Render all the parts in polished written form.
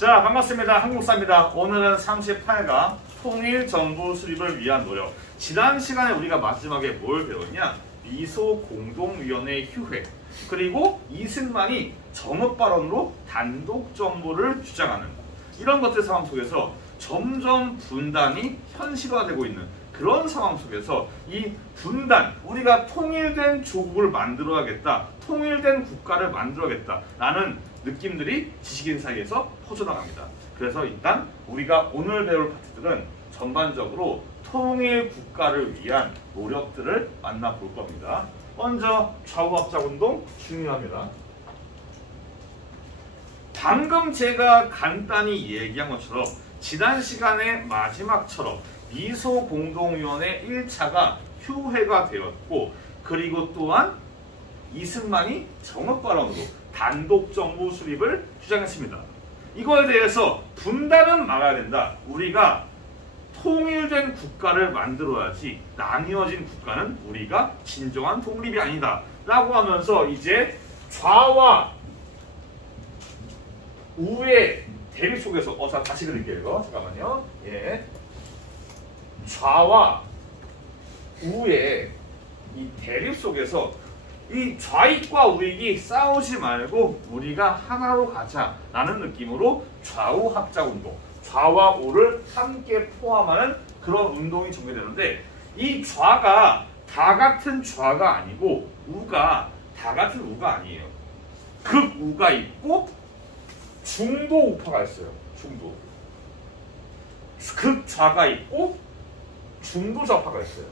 자, 반갑습니다. 한국사입니다. 오늘은 38강 통일정부 수립을 위한 노력. 지난 시간에 우리가 마지막에 뭘 배웠냐? 미소공동위원회 휴회, 그리고 이승만이 정읍발언으로 단독정부를 주장하는 이런 것들 상황 속에서 점점 분단이 현실화되고 있는 그런 상황 속에서 이 분단, 우리가 통일된 조국을 만들어야겠다, 통일된 국가를 만들어야겠다 라는 느낌들이 지식인 사이에서 퍼져나갑니다. 그래서 일단 우리가 오늘 배울 파트들은 전반적으로 통일 국가를 위한 노력들을 만나볼 겁니다. 먼저 좌우합작운동 중요합니다. 방금 제가 간단히 얘기한 것처럼 지난 시간의 마지막처럼 미소공동위원회 1차가 휴회가 되었고, 그리고 또한 이승만이 정읍발언으로 단독정부 수립을 주장했습니다. 이거에 대해서 분단은 막아야 된다. 우리가 통일된 국가를 만들어야지 나뉘어진 국가는 우리가 진정한 독립이 아니다 라고 하면서 이제 좌와 우의 대립 속에서 자, 다시 그릴게요. 이거 잠깐만요. 예. 좌와 우의 이 대립 속에서 이 좌익과 우익이 싸우지 말고 우리가 하나로 가자 라는 느낌으로 좌우합작운동, 좌와 우를 함께 포함하는 그런 운동이 전개되는데, 이 좌가 다 같은 좌가 아니고 우가 다 같은 우가 아니에요. 극우가 있고 중도 우파가 있어요. 중도. 극좌가 있고 중도 좌파가 있어요.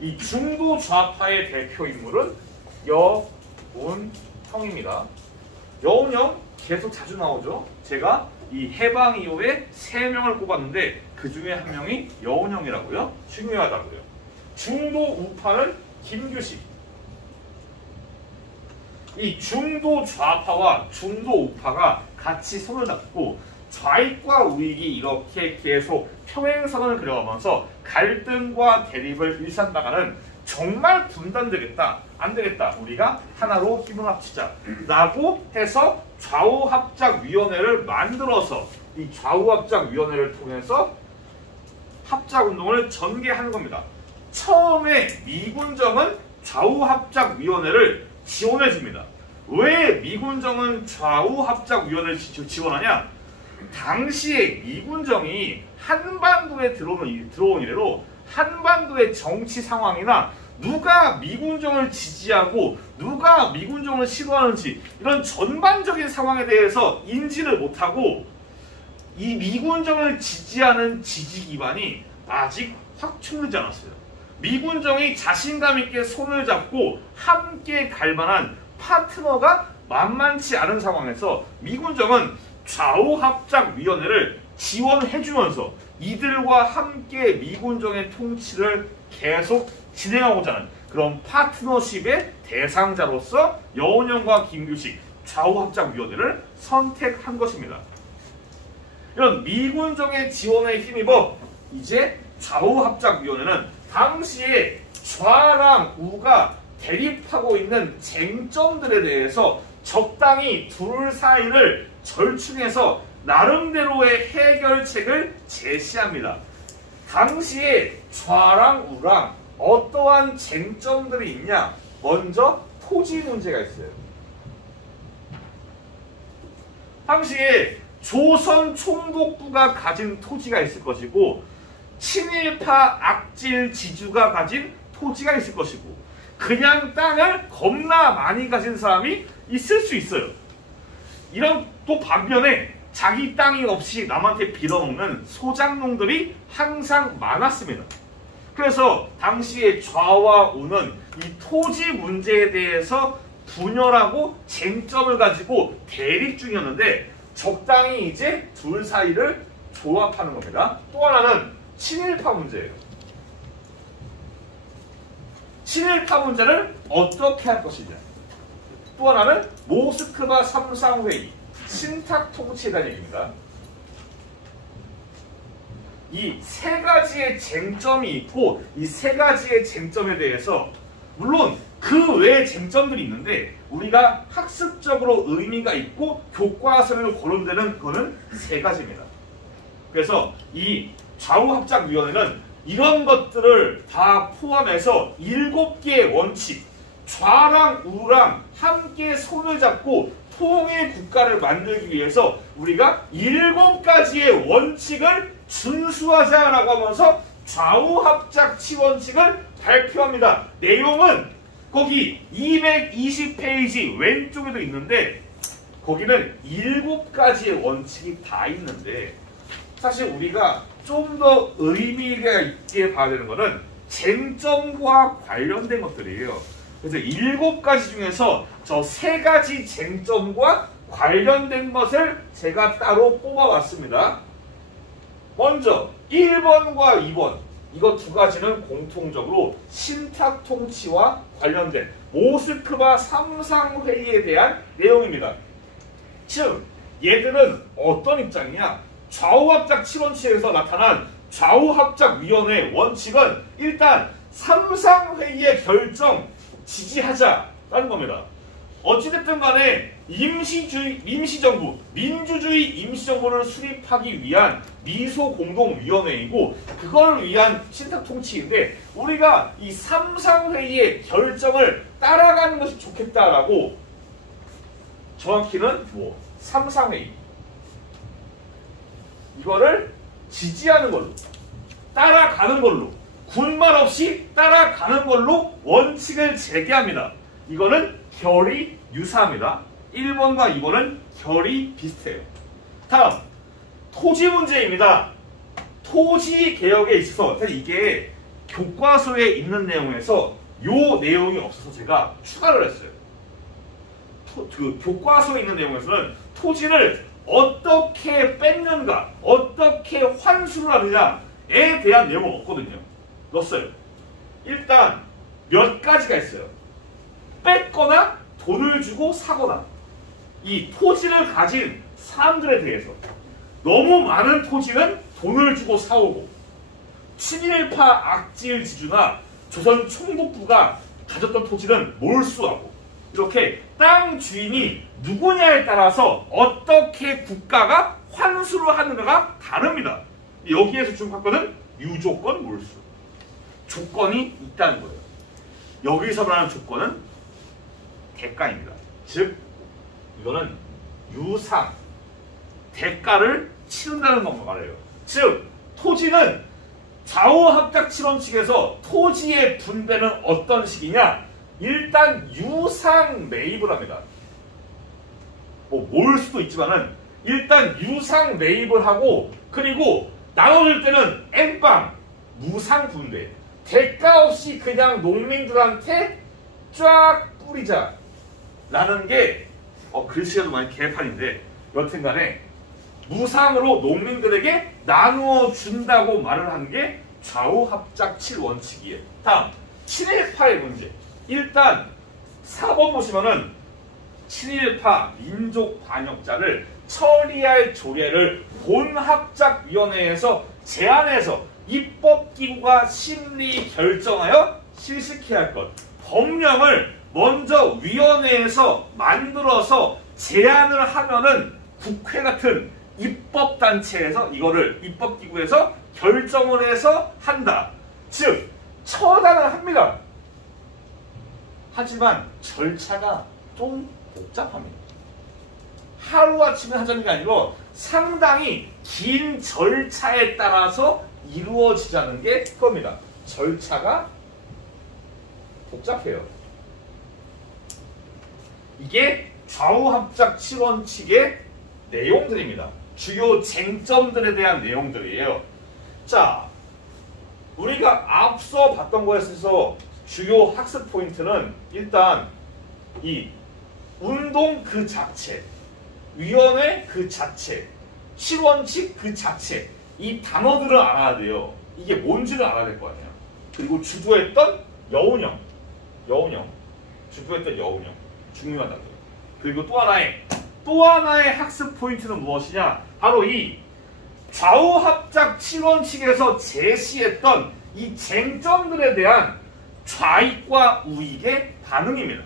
이 중도 좌파의 대표 인물은 여운형입니다. 여운형 계속 자주 나오죠. 제가 이 해방 이후에 3명을 꼽았는데 그 중에 한 명이 여운형이라고요. 중요하다고요. 중도 우파는 김규식. 이 중도 좌파와 중도 우파가 같이 손을 잡고 좌익과 우익이 이렇게 계속 평행선을 그려가면서 갈등과 대립을 일삼다가는 정말 분단되겠다, 안 되겠다, 우리가 하나로 힘을 합치자 라고 해서 좌우합작위원회를 만들어서 이 좌우합작위원회를 통해서 합작운동을 전개하는 겁니다. 처음에 미군정은 좌우합작위원회를 지원해 줍니다. 왜 미군정은 좌우합작위원회를 지원하냐? 당시에 미군정이 한반도에 들어온 이래로 한반도의 정치 상황이나 누가 미군정을 지지하고 누가 미군정을 싫어하는지 이런 전반적인 상황에 대해서 인지를 못하고, 이 미군정을 지지하는 지지 기반이 아직 확충되지 않았어요. 미군정이 자신감 있게 손을 잡고 함께 갈 만한 파트너가 만만치 않은 상황에서 미군정은 좌우합작위원회를 지원해주면서 이들과 함께 미군정의 통치를 계속 진행하고자 하는 그런 파트너십의 대상자로서 여운형과 김규식 좌우합작위원회를 선택한 것입니다. 이런 미군정의 지원에 힘입어 이제 좌우합작위원회는 당시에 좌랑 우가 대립하고 있는 쟁점들에 대해서 적당히 둘 사이를 절충해서 나름대로의 해결책을 제시합니다. 당시에 좌랑 우랑 어떠한 쟁점들이 있냐? 먼저 토지 문제가 있어요. 당시에 조선 총독부가 가진 토지가 있을 것이고, 친일파 악질 지주가 가진 토지가 있을 것이고, 그냥 땅을 겁나 많이 가진 사람이 있을 수 있어요. 이런 또 반면에 자기 땅이 없이 남한테 빌어먹는 소장농들이 항상 많았습니다. 그래서 당시에 좌와 우는 이 토지 문제에 대해서 분열하고 쟁점을 가지고 대립 중이었는데, 적당히 이제 둘 사이를 조합하는 겁니다. 또 하나는 친일파 문제예요. 친일파 문제를 어떻게 할 것이냐. 또 하나는 모스크바 3.3회의, 신탁 통치에 대한 얘기입니다. 이 세 가지의 쟁점이 있고, 이 세 가지의 쟁점에 대해서 물론 그 외의 쟁점들이 있는데 우리가 학습적으로 의미가 있고 교과서를 거론되는 거는 세 가지입니다. 그래서 이 좌우합작위원회는 이런 것들을 다 포함해서 7개의 원칙, 좌랑 우랑 함께 손을 잡고 통일 국가를 만들기 위해서 우리가 7가지의 원칙을 준수하자라고 하면서 좌우합작 7원칙을 발표합니다. 내용은 거기 220페이지 왼쪽에도 있는데 거기는 7가지의 원칙이 다 있는데 사실 우리가 좀 더 의미가 있게 봐야 되는 것은 쟁점과 관련된 것들이에요. 그래서 7가지 중에서 저 3가지 쟁점과 관련된 것을 제가 따로 뽑아왔습니다. 먼저 1번과 2번 이거 두 가지는 공통적으로 신탁 통치와 관련된 모스크바 3상회의에 대한 내용입니다. 즉 얘들은 어떤 입장이냐? 좌우합작 7원칙에서 나타난 좌우합작위원회 원칙은 일단 3상회의의 결정 지지하자라는 겁니다. 어찌됐든 간에 임시정부, 민주주의 임시정부를 수립하기 위한 미소공동위원회이고 그걸 위한 신탁통치인데 우리가 이 3상회의의 결정을 따라가는 것이 좋겠다라고 정확히는 3상회의 이거를 지지하는 걸로 따라가는 걸로 군말 없이 따라가는 걸로 원칙을 제기합니다. 이거는 결이 유사합니다. 1번과 2번은 결이 비슷해요. 다음 토지 문제입니다. 토지 개혁에 있어서 사실 이게 교과서에 있는 내용에서 요 내용이 없어서 제가 추가를 했어요. 그 교과서에 있는 내용에서는 토지를 어떻게 뺏는가, 어떻게 환수를 하느냐에 대한 내용은 없거든요. 넣었어요. 일단 몇 가지가 있어요. 뺏거나 돈을 주고 사거나 이 토지를 가진 사람들에 대해서 너무 많은 토지는 돈을 주고 사오고 친일파 악질 지주나 조선 총독부가 가졌던 토지는 몰수하고 이렇게 땅 주인이 누구냐에 따라서 어떻게 국가가 환수를 하는가가 다릅니다. 여기에서 주목할 유조건 몰수. 조건이 있다는 거예요. 여기서 말하는 조건은 대가입니다. 즉 이거는 유상, 대가를 치른다는 것만 말해요. 즉 토지는 좌우합작 7원칙에서 토지의 분배는 어떤 식이냐? 일단 유상 매입을 합니다. 모을 수도 있지만은 일단 유상 매입을 하고 그리고 나눠줄 때는 엠빵 무상 분배 대가 없이 그냥 농민들한테 쫙 뿌리자 라는 게 글씨가 좀 많이 개판인데 여튼간에 무상으로 농민들에게 나누어 준다고 말을 한 게 좌우합작 7원칙이에요. 다음 7.18의 문제. 일단 4번 보시면은 7.18 민족 반역자를 처리할 조례를 본합작위원회에서 제안해서 입법기구가 심리 결정하여 실시해야 할 것. 법령을 먼저 위원회에서 만들어서 제안을 하면은 국회 같은 입법단체에서 이거를 입법기구에서 결정을 해서 한다. 즉 처단을 합니다. 하지만 절차가 좀 복잡합니다. 하루아침에 하자는 게 아니고 상당히 긴 절차에 따라서 이루어지자는 게 그겁니다. 절차가 복잡해요. 이게 좌우합작 7원칙의 내용들입니다. 주요 쟁점들에 대한 내용들이에요. 자, 우리가 앞서 봤던 거에 있어서 주요 학습 포인트는 일단 이 운동 그 자체, 위원회 그 자체, 7원칙 그 자체 이 단어들을 알아야 돼요. 이게 뭔지를 알아야 될 거 아니야. 그리고 주도했던 여운형 주도했던 여운형 중요하다고요. 그리고 또 하나의 학습 포인트는 무엇이냐? 바로 이 좌우합작 7원칙에서 제시했던 이 쟁점들에 대한 좌익과 우익의 반응입니다.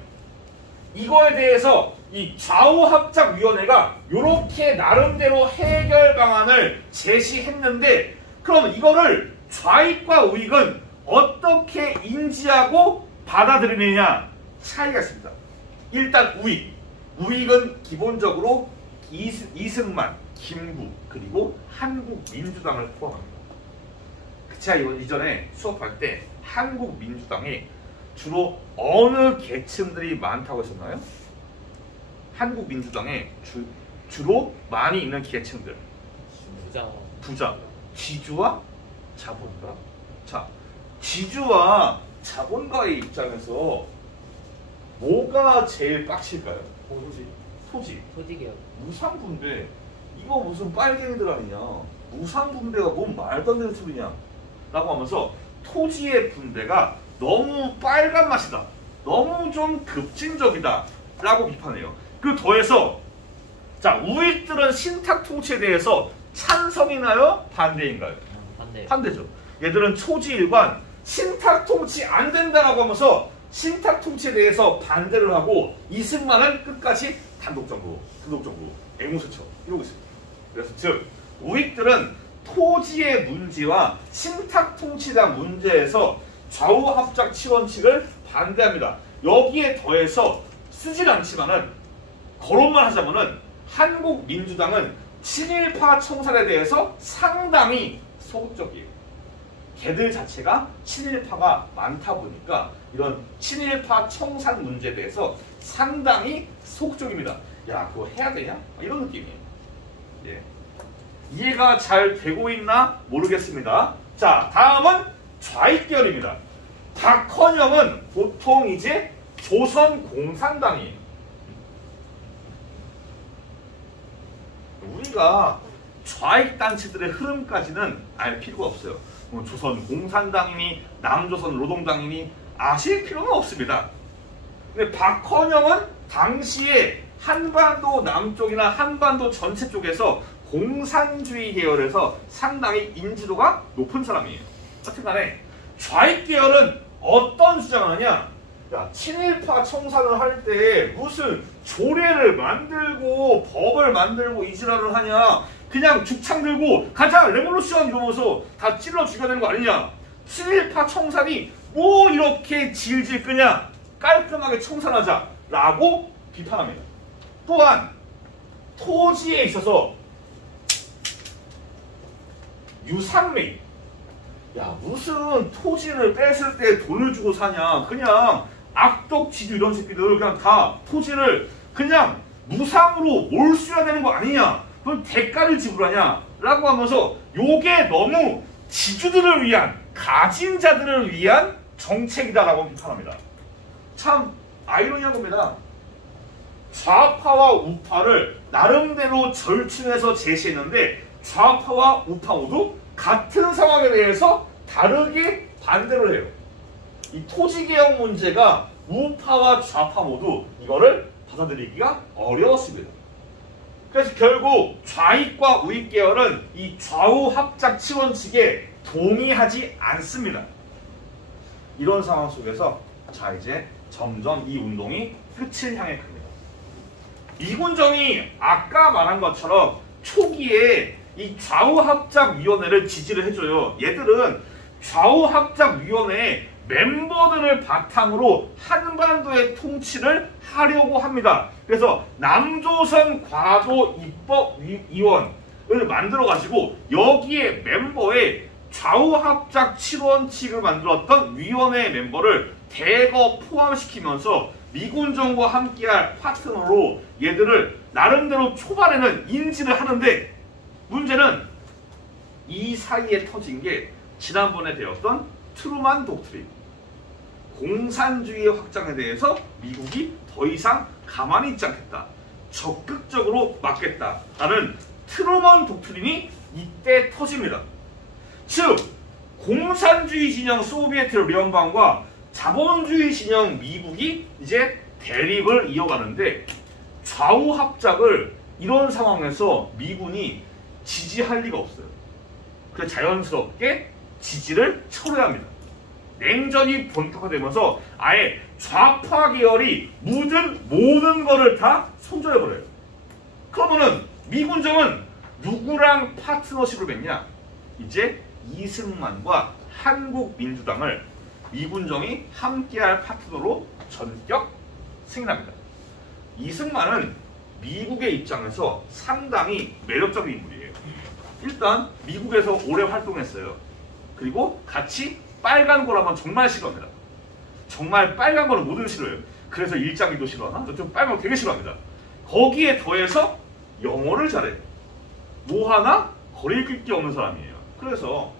이거에 대해서 이 좌우합작위원회가 이렇게 나름대로 해결 방안을 제시했는데 그럼 이거를 좌익과 우익은 어떻게 인지하고 받아들이느냐 차이가 있습니다. 일단 우익은 기본적으로 이승만, 김구 그리고 한국민주당을 포함합니다. 제가 이전에 수업할 때 한국민주당에 주로 어느 계층들이 많다고 했었나요? 한국민주당에 주로 많이 있는 계층들. 부자. 지주와 자본가. 자, 지주와 자본가의 입장에서 뭐가 제일 빡칠까요? 토지. 토지개혁. 무상분배. 이거 무슨 빨갱이들 아니냐. 무상분배가 뭔 말도 안 되는 소리냐. 라고 하면서 토지의 분배가 너무 빨간 맛이다. 너무 좀 급진적이다. 라고 비판해요. 그 더해서 자 우익들은 신탁 통치에 대해서 찬성이나요? 반대인가요? 반대죠. 얘들은 초지일관 신탁 통치 안 된다라고 하면서 신탁 통치에 대해서 반대를 하고 이승만은 끝까지 단독정부 앵무새처 이러고 있습니다. 그래서 즉 우익들은 토지의 문제와 신탁 통치에 대한 문제에서 좌우합작 치원칙을 반대합니다. 여기에 더해서 쓰질 않지만은 거론만 하자면은 한국민주당은 친일파 청산에 대해서 상당히 소극적이에요. 걔들 자체가 친일파가 많다 보니까 이런 친일파 청산 문제에 대해서 상당히 소극적입니다. 야 그거 해야 되냐? 이런 느낌이에요. 예. 이해가 잘 되고 있나 모르겠습니다. 자 다음은 좌익계열입니다. 박헌영은 보통 이제 조선공산당이에요. 우리가 좌익단체들의 흐름까지는 알 필요가 없어요. 뭐 조선공산당이니 남조선노동당이니 아실 필요는 없습니다. 근데 박헌영은 당시에 한반도 남쪽이나 한반도 전체 쪽에서 공산주의 계열에서 상당히 인지도가 높은 사람이에요. 하여튼간에 좌익 계열은 어떤 주장을 하냐? 야, 친일파 청산을 할 때 무슨 조례를 만들고 법을 만들고 이지랄을 하냐? 그냥 죽창 들고 가자 레볼루션 이러면서 다 찔러 죽여야 되는 거 아니냐? 친일파 청산이 뭐 이렇게 질질 끄냐? 깔끔하게 청산하자 라고 비판합니다. 또한 토지에 있어서 유상매입. 야 무슨 토지를 뺐을 때 돈을 주고 사냐. 그냥 악덕지주 이런 새끼들 그냥 다 토지를 그냥 무상으로 몰수해야 되는 거 아니냐. 그럼 대가를 지불하냐 라고 하면서 요게 너무 지주들을 위한 가진 자들을 위한 정책이다라고 비판합니다. 참 아이러니한 겁니다. 좌파와 우파를 나름대로 절충해서 제시했는데 좌파와 우파 모두 같은 상황에 대해서 다르게 반대를 해요. 이 토지개혁 문제가 우파와 좌파 모두 이거를 받아들이기가 어려웠습니다. 그래서 결국 좌익과 우익 계열은 이 좌우합작 치원칙에 동의하지 않습니다. 이런 상황 속에서 자 이제 점점 이 운동이 끝을 향해 갑니다. 이군정이 아까 말한 것처럼 초기에 이 좌우합작위원회를 지지를 해줘요. 얘들은 좌우합작위원회의 멤버들을 바탕으로 한반도의 통치를 하려고 합니다. 그래서 남조선 과도 입법위원을 만들어가지고 여기에 멤버에 좌우합작 치원칙을 만들었던 위원회 멤버를 대거 포함시키면서 미군 정부와 함께할 파트너로 얘들을 나름대로 초반에는 인지를 하는데 문제는 이 사이에 터진 게 지난번에 배웠던 트루만 독트린. 공산주의의 확장에 대해서 미국이 더 이상 가만히 있지 않겠다. 적극적으로 막겠다라는 트루먼 독트린이 이때 터집니다. 즉 공산주의 진영 소비에트聯邦과 자본주의 진영 미국이 이제 대립을 이어가는데 좌우합작을 이런 상황에서 미군이 지지할 리가 없어요. 그래서 자연스럽게 지지를 철회합니다. 냉전이 본격화되면서 아예 좌파 계열이 묻은 모든 거를 다 손절해버려요. 그러면은 미군정은 누구랑 파트너십을 맺냐? 이제 이승만과 한국민주당을 미군정이 함께할 파트너로 전격 승인합니다. 이승만은 미국의 입장에서 상당히 매력적인 인물이에요. 일단 미국에서 오래 활동했어요. 그리고 같이 빨간 거라면 정말 싫어합니다. 정말 빨간 거는 뭐든 싫어요. 그래서 일장기도 싫어하나? 좀 빨간 거 되게 싫어합니다. 거기에 더해서 영어를 잘해요. 뭐 하나 거리 끌기 없는 사람이에요. 그래서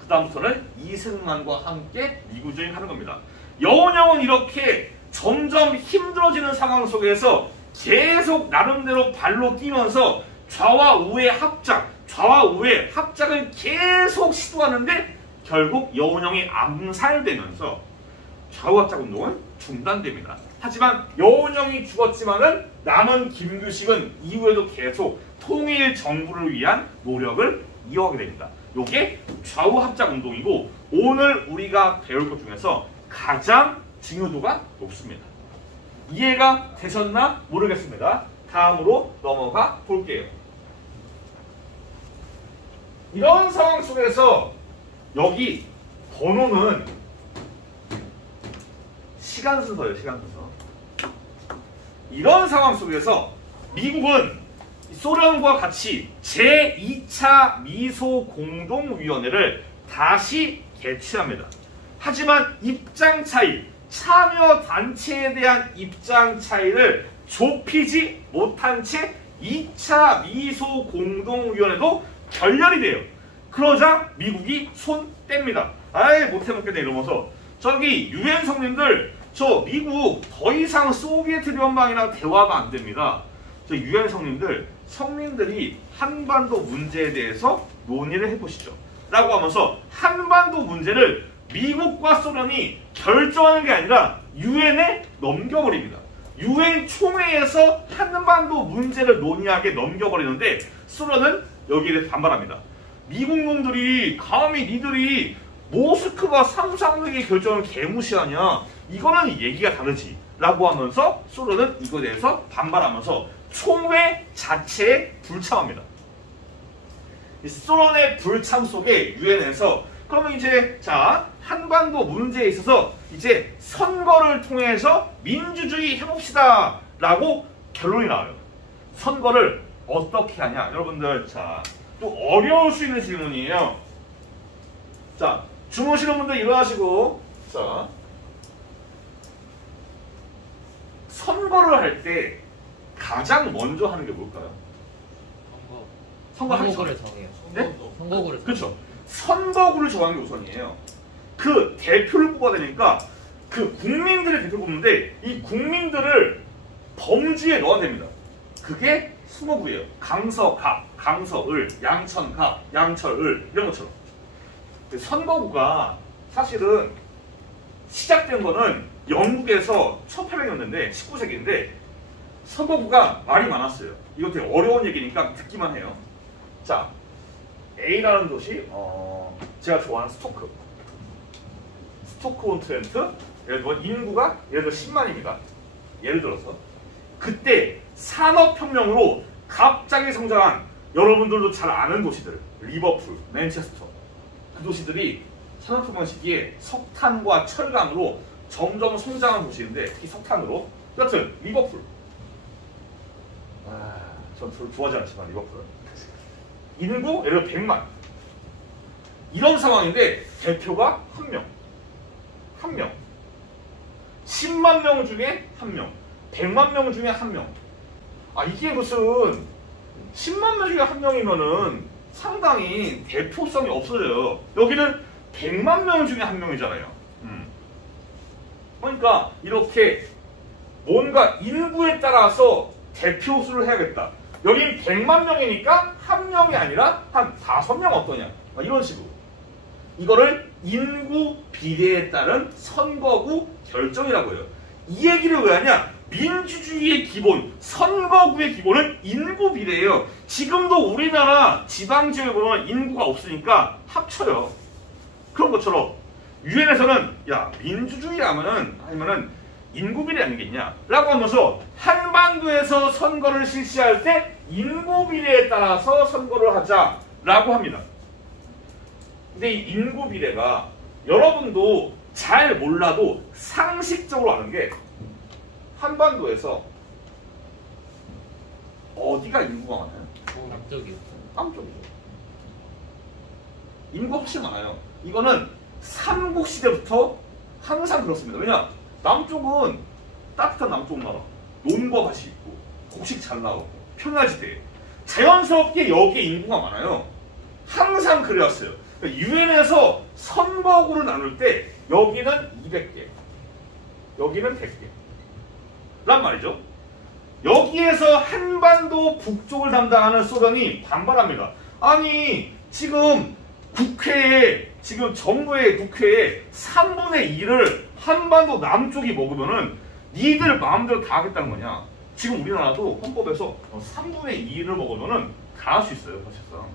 그 다음부터는 이승만과 함께 미군정이 하는 겁니다. 여운형은 이렇게 점점 힘들어지는 상황 속에서 계속 나름대로 발로 뛰면서 좌와 우의 합작, 좌와 우의 합작을 계속 시도하는데 결국 여운형이 암살되면서 좌우합작 운동은 중단됩니다. 하지만 여운형이 죽었지만은 남은 김규식은 이후에도 계속 통일 정부를 위한 노력을 이어가게 됩니다. 이게 좌우합작 운동이고 오늘 우리가 배울 것 중에서 가장 중요도가 높습니다. 이해가 되셨나 모르겠습니다. 다음으로 넘어가 볼게요. 이런 상황 속에서 여기 번호는 시간 순서예요. 시간 순서. 이런 상황 속에서 미국은 소련과 같이 제2차 미소공동위원회를 다시 개최합니다. 하지만 입장 차이, 참여 단체에 대한 입장 차이를 좁히지 못한 채 2차 미소공동위원회도 결렬이 돼요. 그러자 미국이 손 뗍니다. 아이 못해먹겠네 이러면서 저기 유엔 성님들 저 미국 더 이상 소비에트 연방이랑 대화가 안 됩니다. 저 유엔 성님들 성민들이 한반도 문제에 대해서 논의를 해보시죠. 라고 하면서 한반도 문제를 미국과 소련이 결정하는 게 아니라 유엔에 넘겨버립니다. 유엔 총회에서 한반도 문제를 논의하게 넘겨버리는데 소련은 여기에 대해 반발합니다. 미국 놈들이 감히 니들이 모스크바 상상회의 결정을 개무시하냐? 이거는 얘기가 다르지. 라고 하면서 소련은 이거에 대해서 반발하면서 총회 자체에 불참합니다. 소련의 불참 속에 유엔에서 그러면 이제 자 한반도 문제에 있어서 이제 선거를 통해서 민주주의 해봅시다 라고 결론이 나와요. 선거를 어떻게 하냐? 여러분들 자 또 어려울 수 있는 질문이에요. 자 주무시는 분들 일어나시고 자 선거를 할 때 가장 먼저 하는 게 뭘까요? 선거구를 정해요. 네? 선거구를. 그렇죠. 선거구를 정하는 게 우선이에요. 그 대표를 뽑아야 되니까 그 국민들의 대표를 뽑는데 이 국민들을 범주에 넣어야 됩니다. 그게 스모구예요. 강서갑, 강서을, 양천갑, 양철을 이런 것처럼. 선거구가 사실은 시작된 거는 영국에서 1800년대인데 19세기인데 선거구가 말이 많았어요. 이거 되게 어려운 얘기니까 듣기만 해요. 자, A라는 도시, 제가 좋아하는 스토크-온-트렌트, 예를 들어 인구가 예를 들어 10만입니다. 예를 들어서 그때 산업혁명으로 갑자기 성장한 여러분들도 잘 아는 도시들, 리버풀, 맨체스터, 그 도시들이 산업혁명 시기에 석탄과 철강으로 점점 성장한 도시인데 특히 석탄으로 여튼 리버풀 전 별로 좋아하지 않지만 리버풀 인구 예를 들어 100만 이런 상황인데 대표가 한 명 10만 명 중에 한 명 100만 명 중에 한 명 이게 무슨 10만 명 중에 한 명이면은 상당히 대표성이 없어져요. 여기는 100만 명 중에 한 명이잖아요. 그러니까 이렇게 뭔가 인구에 따라서 대표 수를 해야겠다. 여긴 100만 명이니까 한 명이 아니라 한 5명 어떠냐. 이런 식으로. 이거를 인구 비례에 따른 선거구 결정이라고 해요. 이 얘기를 왜 하냐? 민주주의의 기본, 선거구의 기본은 인구 비례예요. 지금도 우리나라 지방지역에 보면 인구가 없으니까 합쳐요. 그런 것처럼 유엔에서는 야 민주주의 아니면은 인구비례 아니겠냐 라고 하면서 한반도에서 선거를 실시할 때 인구비례에 따라서 선거를 하자라고 합니다. 근데 이 인구비례가 여러분도 잘 몰라도 상식적으로 아는 게 한반도에서 어디가 인구가 많아요? 남쪽이요. 남쪽이죠. 인구가 훨씬 많아요. 이거는 삼국시대부터 항상 그렇습니다. 왜냐? 남쪽은 따뜻한 남쪽 나라, 논과 밭이 있고 곡식 잘 나오고 평야지대, 자연스럽게 여기에 인구가 많아요. 항상 그래왔어요. 유엔에서 선거구를 나눌 때 여기는 200개, 여기는 100개 란 말이죠. 여기에서 한반도 북쪽을 담당하는 소련이 반발합니다. 아니 지금 국회에 지금 정부의 국회에 3분의 2를 한반도 남쪽이 먹으면은 니들 마음대로 다 하겠다는 거냐. 지금 우리나라도 헌법에서 3분의 2를 먹으면은 다 할 수 있어요. 사실상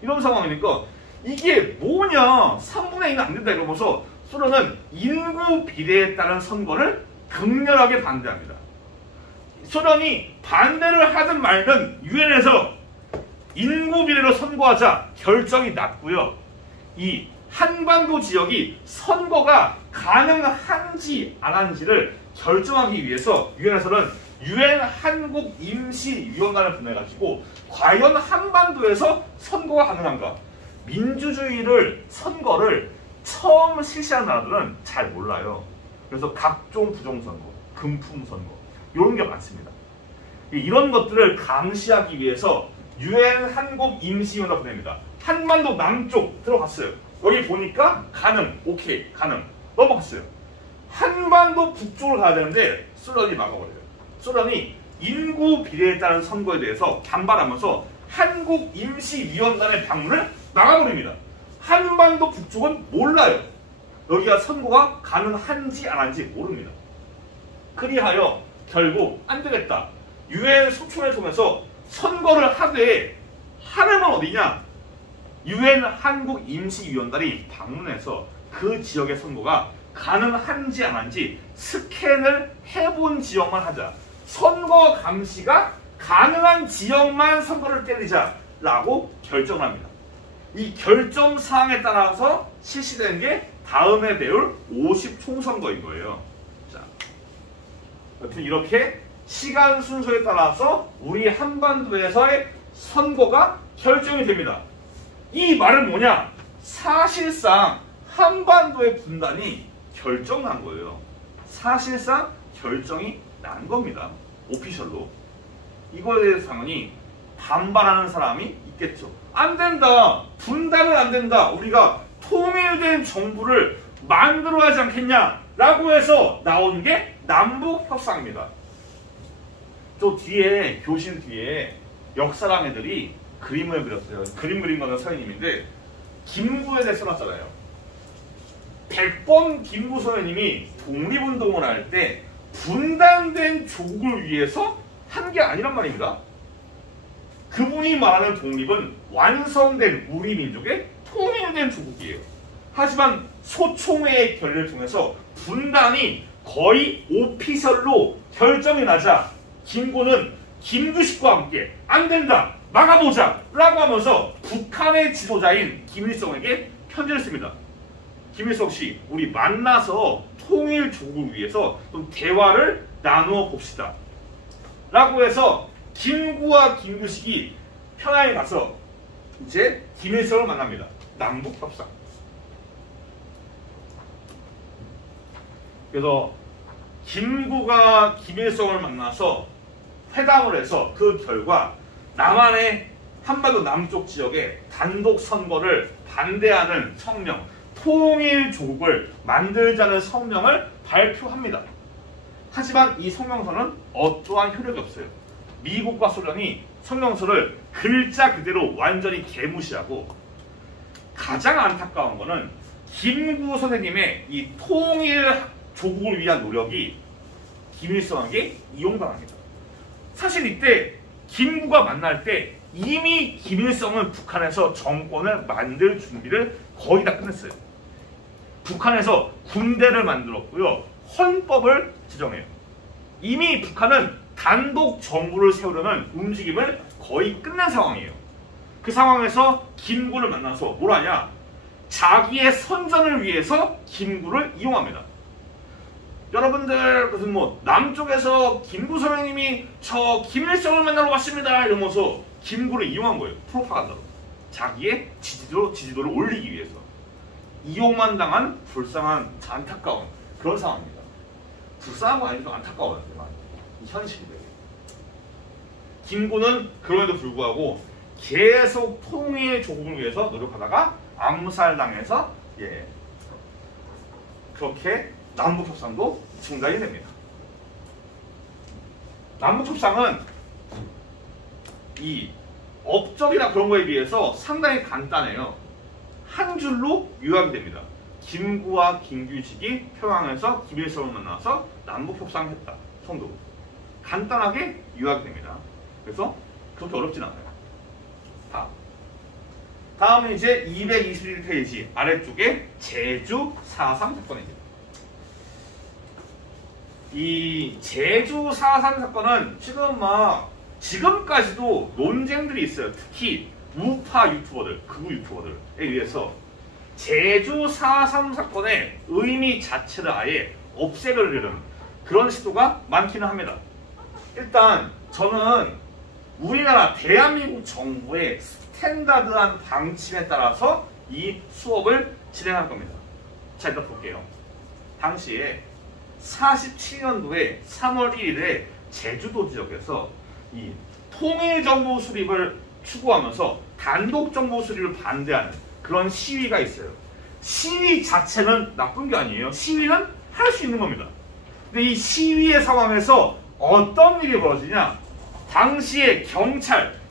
이런 상황이니까 이게 뭐냐 3분의 2는 안 된다 이러면서 소련은 인구 비례에 따른 선거를 극렬하게 반대합니다. 소련이 반대를 하든 말든 유엔에서 인구 비례로 선거하자 결정이 났고요. 이 한반도 지역이 선거가 가능한지 안 한지를 결정하기 위해서 유엔에서는 유엔 한국 임시위원회를 보내가지고 과연 한반도에서 선거가 가능한가? 민주주의를 선거를 처음 실시한 나라들은 잘 몰라요. 그래서 각종 부정선거, 금품선거 이런 게 많습니다. 이런 것들을 감시하기 위해서 유엔 한국 임시위원회 보냅니다. 한반도 남쪽 들어갔어요. 여기 보니까 가능, 오케이, 가능 넘어갔어요. 한반도 북쪽으로 가야 되는데 소련이 막아버려요. 소련이 인구 비례에 따른 선거에 대해서 반발하면서 한국 임시위원단의 방문을 막아버립니다. 한반도 북쪽은 몰라요. 여기가 선거가 가능한지 안 한지 모릅니다. 그리하여 결국 안 되겠다. 유엔 소총을 통해서 선거를 하되 하는 건 어디냐? 유엔 한국 임시위원단이 방문해서 그 지역의 선거가 가능한지 안 한지 스캔을 해본 지역만 하자. 선거 감시가 가능한 지역만 선거를 때리자라고 결정을 합니다. 이 결정 사항에 따라서 실시되는 게 다음에 배울 50총선거인 거예요. 자, 여튼 이렇게 시간 순서에 따라서 우리 한반도에서의 선거가 결정이 됩니다. 이 말은 뭐냐? 사실상 한반도의 분단이 결정난 거예요. 사실상 결정이 난 겁니다. 오피셜로. 이거에 대해서 당연히 반발하는 사람이 있겠죠. 안 된다. 분단은 안 된다. 우리가 통일된 정부를 만들어야 하지 않겠냐? 라고 해서 나온 게 남북협상입니다. 저 뒤에 교실 뒤에 역사랑 애들이 그림을 그렸어요. 그림 그린 거는 선생님인데 김구에 대해 써놨잖아요. 100번 김구 선생님이 독립운동을 할 때 분단된 조국을 위해서 한 게 아니란 말입니다. 그분이 말하는 독립은 완성된 우리 민족의 통일된 조국이에요. 하지만 소총회의 결의를 통해서 분단이 거의 오피셜로 결정이 나자 김구는 김규식과 함께 안 된다 막아보자 라고 하면서 북한의 지도자인 김일성에게 편지를 씁니다. 김일성 씨, 우리 만나서 통일 조국을 위해서 좀 대화를 나누어 봅시다 라고 해서 김구와 김규식이 평양에 가서 이제 김일성을 만납니다. 남북협상. 그래서 김구가 김일성을 만나서 회담을 해서 그 결과 남한의 한반도 남쪽 지역에 단독 선거를 반대하는 성명, 통일 조국을 만들자는 성명을 발표합니다. 하지만 이 성명서는 어떠한 효력이 없어요. 미국과 소련이 성명서를 글자 그대로 완전히 개무시하고 가장 안타까운 거는 김구 선생님의 이 통일 조국을 위한 노력이 김일성에게 이용당합니다. 사실 이때 김구가 만날 때 이미 김일성은 북한에서 정권을 만들 준비를 거의 다 끝냈어요. 북한에서 군대를 만들었고요. 헌법을 제정해요. 이미 북한은 단독 정부를 세우려는 움직임을 거의 끝낸 상황이에요. 그 상황에서 김구를 만나서 뭘 하냐? 자기의 선전을 위해서 김구를 이용합니다. 여러분들 무슨 뭐 남쪽에서 김구 선생님이 저 김일성을 만나러 왔습니다 이러면서 김구를 이용한 거예요. 프로파간다로. 자기의 지지도를 올리기 위해서. 이용만 당한 불쌍한 안타까운 그런 상황입니다. 불쌍한 건 아니지만 안타까워요. 이 현실이에요. 김구는 그럼에도 불구하고 계속 통일 조국을 위해서 노력하다가 암살당해서 그렇게 남북협상도 중단이 됩니다. 남북협상은 이 업적이나 그런 거에 비해서 상당히 간단해요. 한 줄로 요약이 됩니다. 김구와 김규식이 평양에서 김일성을 만나서 남북협상했다. 정도. 간단하게 요약이 됩니다. 그래서 그렇게 어렵진 않아요. 다음은 이제 221페이지 아래쪽에 제주 4.3 사건입니다. 이 제주 4.3 사건은 지금까지도 논쟁들이 있어요. 특히 우파 유튜버들, 극우 유튜버들에 의해서 제주 4.3 사건의 의미 자체를 아예 없애려는 그런 시도가 많기는 합니다. 일단 저는 우리나라 대한민국 정부의 스탠다드한 방침에 따라서 이 수업을 진행할 겁니다. 자, 일단 볼게요. 당시에 47년도에 3월 1일에 제주도 지역에서 이 통일정부 수립을 추구하면서 단독정부 수립을 반대하는 그런 시위가 있어요. 시위 자체는 나쁜 게 아니에요. 시위는 할 수 있는 겁니다. 근데 이 시위의 상황에서 어떤 일이 벌어지냐? 당시에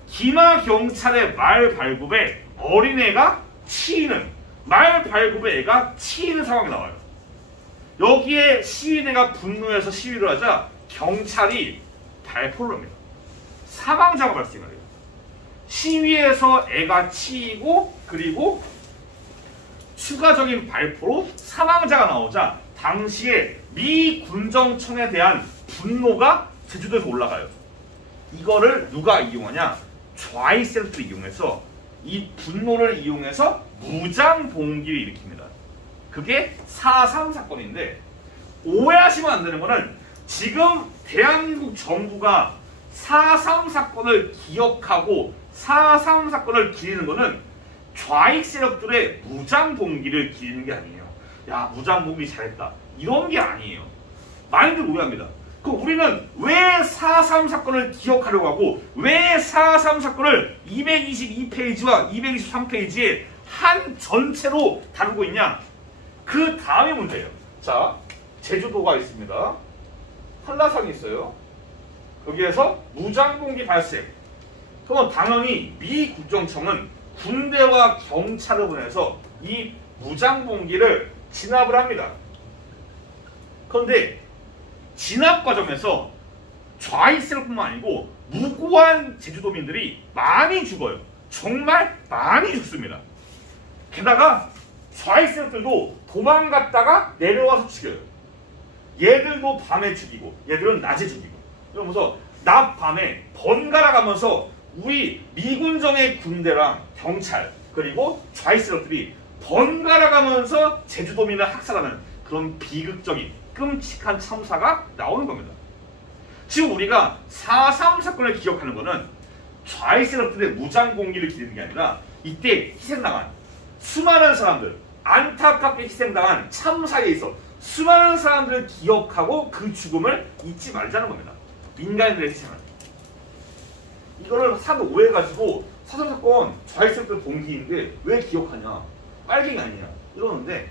기마 경찰의 말 발굽에 어린애가 치이는, 말 발굽에 애가 치이는 상황이 나와요. 여기에 시위대가 분노해서 시위를 하자 경찰이 발포를 합니다. 사망자가 발생해요. 시위에서 애가 치이고 그리고 추가적인 발포로 사망자가 나오자 당시에 미 군정청에 대한 분노가 제주도에서 올라가요. 이거를 누가 이용하냐? 좌익세력들이 이용해서 이 분노를 이용해서 무장봉기를 일으킵니다. 그게 4.3 사건인데 오해하시면 안 되는 거는 지금 대한민국 정부가 4.3 사건을 기억하고 4.3 사건을 기리는 거는 좌익 세력들의 무장봉기를 기리는 게 아니에요. 야, 무장봉기 잘했다. 이런 게 아니에요. 많이들 오해합니다. 그럼 우리는 왜 4.3 사건을 기억하려고 하고 왜 4.3 사건을 222페이지와 223페이지에 한 전체로 다루고 있냐? 그 다음이 문제예요. 자, 제주도가 있습니다. 한라산이 있어요. 여기에서 무장봉기 발생. 그럼 당연히 미 국정청은 군대와 경찰을 보내서 이 무장봉기를 진압을 합니다. 그런데 진압 과정에서 좌익 세력뿐만 아니고 무고한 제주도민들이 많이 죽어요. 정말 많이 죽습니다. 게다가 좌익 세력들도 도망갔다가 내려와서 죽여요. 얘들도 밤에 죽이고 얘들은 낮에 죽이고 이러면서 낮 밤에 번갈아 가면서 우리 미군정의 군대랑 경찰 그리고 좌익 세력들이 번갈아 가면서 제주도민을 학살하는 그런 비극적인 끔찍한 참사가 나오는 겁니다. 지금 우리가 4.3 사건을 기억하는 것은 좌익 세력들의 무장공기를 기리는 게 아니라 이때 희생당한 수많은 사람들, 안타깝게 희생당한 참사에 있어 수많은 사람들을 기억하고 그 죽음을 잊지 말자는 겁니다. 민간인들의 희생을. 이거를 사람들 오해해가지고 4.3 사건 좌익 세력들 봉기인데 왜 기억하냐? 빨갱이 아니냐? 이러는데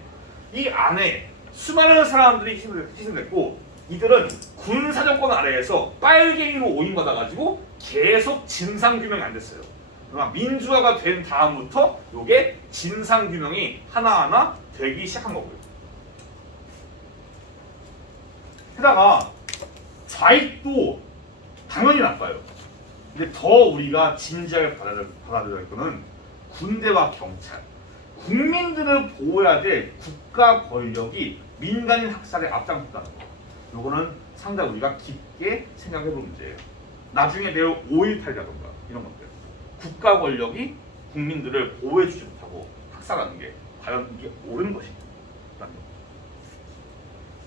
이 안에 수많은 사람들이 희생됐고 이들은 군사정권 아래에서 빨갱이로 오인받아가지고 계속 진상규명이 안 됐어요. 그러나 민주화가 된 다음부터 이게 진상규명이 하나하나 되기 시작한 거고요. 게다가 좌익도 당연히 나빠요. 근데 더 우리가 진지하게 받아들여야 할 거는 군대와 경찰. 국민들을 보호해야 될 국가 권력이 민간인 학살에 앞장섰다는 거. 요거는 상당히 우리가 깊게 생각해 볼 문제예요. 나중에 내올 5.18이라던가 이런 것들. 국가 권력이 국민들을 보호해 주지 못하고 학살하는 게 과연 이게 옳은 것인가?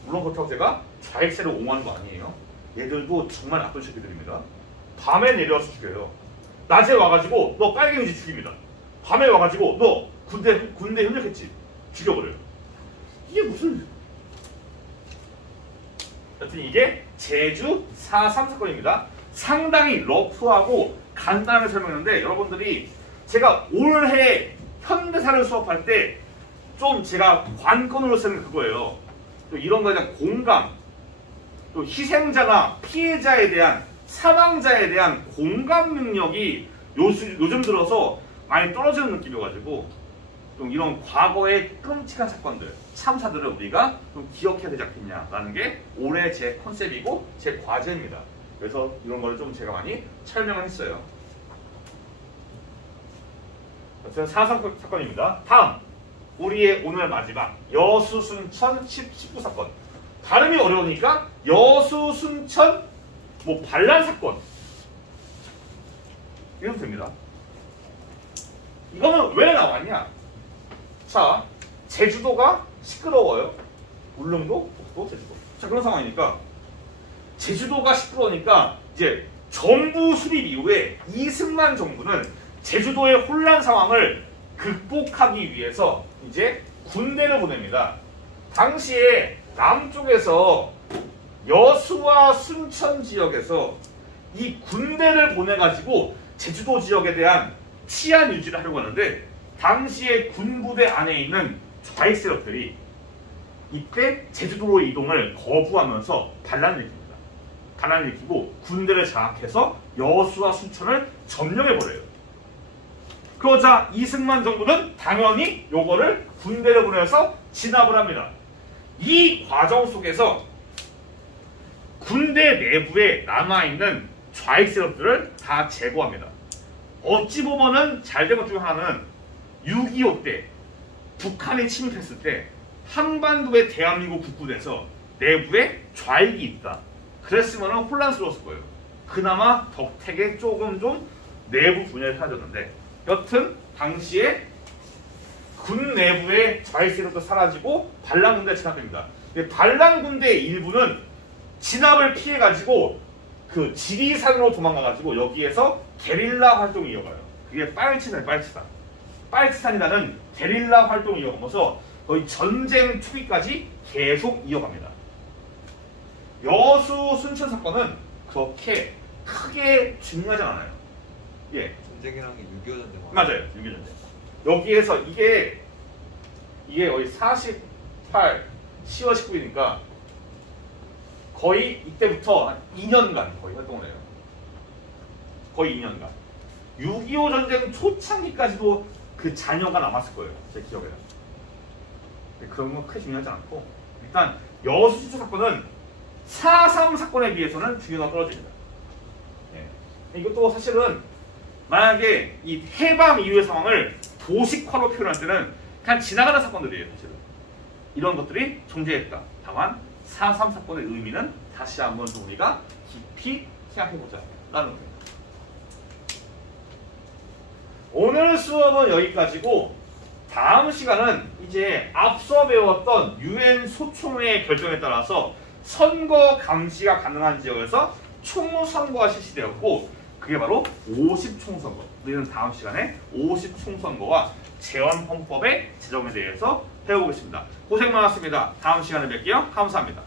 물론 그렇다고 제가 좌익세를 옹호하는 거 아니에요. 얘들도 정말 나쁜 새끼들입니다. 밤에 내려와서 죽여요. 낮에 와가지고 너 빨갱이지 죽입니다. 밤에 와가지고 너 군대 협력했지 죽여버려요. 이게 무슨... 여튼 이게 제주 4.3 사건입니다. 상당히 러프하고 간단하게 설명했는데 여러분들이 제가 올해 현대사를 수업할 때 좀 제가 관건으로 쓰는 그거예요. 또 이런 거에 대한 공감, 또 희생자나 피해자에 대한 사망자에 대한 공감 능력이 요즘 들어서 많이 떨어지는 느낌이어가지고 좀 이런 과거의 끔찍한 사건들, 참사들을 우리가 좀 기억해야 되지 않겠냐라는 게 올해 제 컨셉이고 제 과제입니다. 그래서 이런 거를 좀 제가 많이 설명을 했어요. 어쨌든 4.3 사건입니다. 다음 우리의 오늘 마지막 여수순천 19 사건. 발음이 어려우니까 여수순천 반란 사건 이러면 됩니다. 이거는 왜 나왔냐? 자, 제주도가 시끄러워요. 울릉도, 독도, 제주도. 자, 그런 상황이니까 제주도가 시끄러우니까 이제 정부 수립 이후에 이승만 정부는 제주도의 혼란 상황을 극복하기 위해서 이제 군대를 보냅니다. 당시에 남쪽에서 여수와 순천 지역에서 이 군대를 보내가지고 제주도 지역에 대한 치안 유지를 하려고 하는데 당시에 군부대 안에 있는 좌익 세력들이 이때 제주도로 이동을 거부하면서 반란을 일으킵니다. 반란을 일으키고 군대를 장악해서 여수와 순천을 점령해버려요. 그러자 이승만 정부는 당연히 요거를 군대를 보내서 진압을 합니다. 이 과정 속에서 군대 내부에 남아있는 좌익 세력들을 다 제거합니다. 어찌 보면은 잘된 것 중 하나는 6.25 때 북한이 침입했을 때 한반도의 대한민국 국군에서 내부에 좌익이 있다. 그랬으면 혼란스러웠을 거예요. 그나마 덕택에 조금 좀 내부 분열이 사라졌는데 여튼 당시에 군 내부의 좌익 세력도 사라지고 반란 군대가 진압됩니다. 반란 군대의 일부는 진압을 피해가지고 그 지리산으로 도망가가지고 여기에서 게릴라 활동을 이어가요. 그게 빨치산, 빨치산이라는 게릴라 활동을 이어가면서 거의 전쟁 초기까지 계속 이어갑니다. 여수 순천 사건은 그렇게 크게 중요하지 않아요. 예. 전쟁이라는 게 6.25 전쟁 맞아요. 6.25 전쟁. 여기에서 이게 거의 48, 10월 19일이니까 거의 이때부터 한 2년간 거의 활동을 해요. 거의 2년간. 6.25 전쟁 초창기까지도 그 잔여가 남았을 거예요. 제 기억에는. 그런 건 크게 중요하지 않고 일단 여수순천 사건은 4.3 사건에 비해서는 중요도가 떨어집니다. 예. 이것도 사실은 만약에 이 해방 이후의 상황을 도식화로 표현할 때는 그냥 지나가는 사건들이에요. 사실은. 이런 것들이 존재했다. 다만 4.3 사건의 의미는 다시 한번 좀 우리가 깊이 생각해보자 라는 겁니다. 오늘 수업은 여기까지고 다음 시간은 이제 앞서 배웠던 UN 소총의 결정에 따라서 선거 감시가 가능한 지역에서 총선거가 실시되었고 그게 바로 50총선거. 우리는 다음 시간에 50총선거와 재헌헌법의 제정에 대해서 배워보겠습니다. 고생 많았습니다. 다음 시간에 뵐게요. 감사합니다.